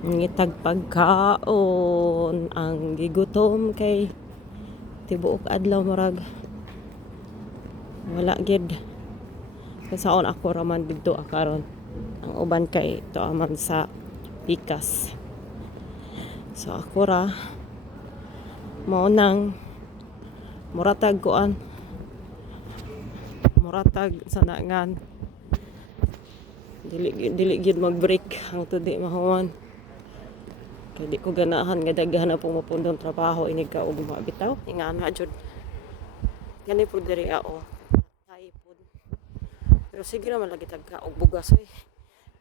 ngitag pagkaon ang gigutom kay tibuok adlaw murag wala gid kasaon ako raman didto karon ang uban kay to aman sa pikas. So ako ra mao nang muratag kuan muratag sa nangan dili gid mag-break ang tudi mahuman kay di ko ganahan nga daghan na pumupundong trabaho inig ka og mabitaw ingana jud gani pud diri ako tay pud pero sige naman lagi tagka og bugas oy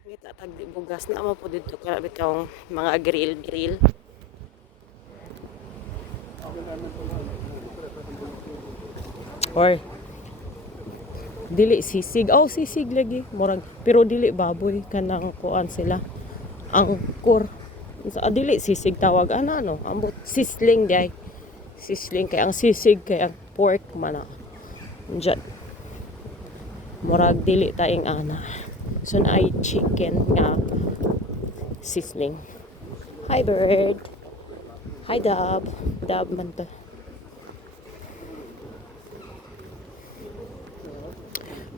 ngita tag di bugas na mo pud dito kaya bitaw mga grill or dili sisig sisig lagi murag pero dili baboy kanang kuan sila angkor sa dili sisig tawag ano ambot sisling day sisling kay ang sisig kay ang pork man dyan murag dili taing ana so na ay chicken nga sisling. Hi bird, hi dove man to.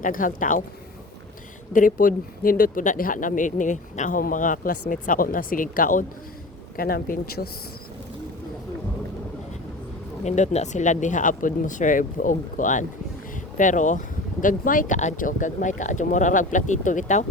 Daghang tao diri pod nindot pud na diha namin ni akong mga classmates ako na sige kaon kanang pinchos nindot na sila diha apod mo serve og kuan pero gagmay ka adyo mura rag platito bitaw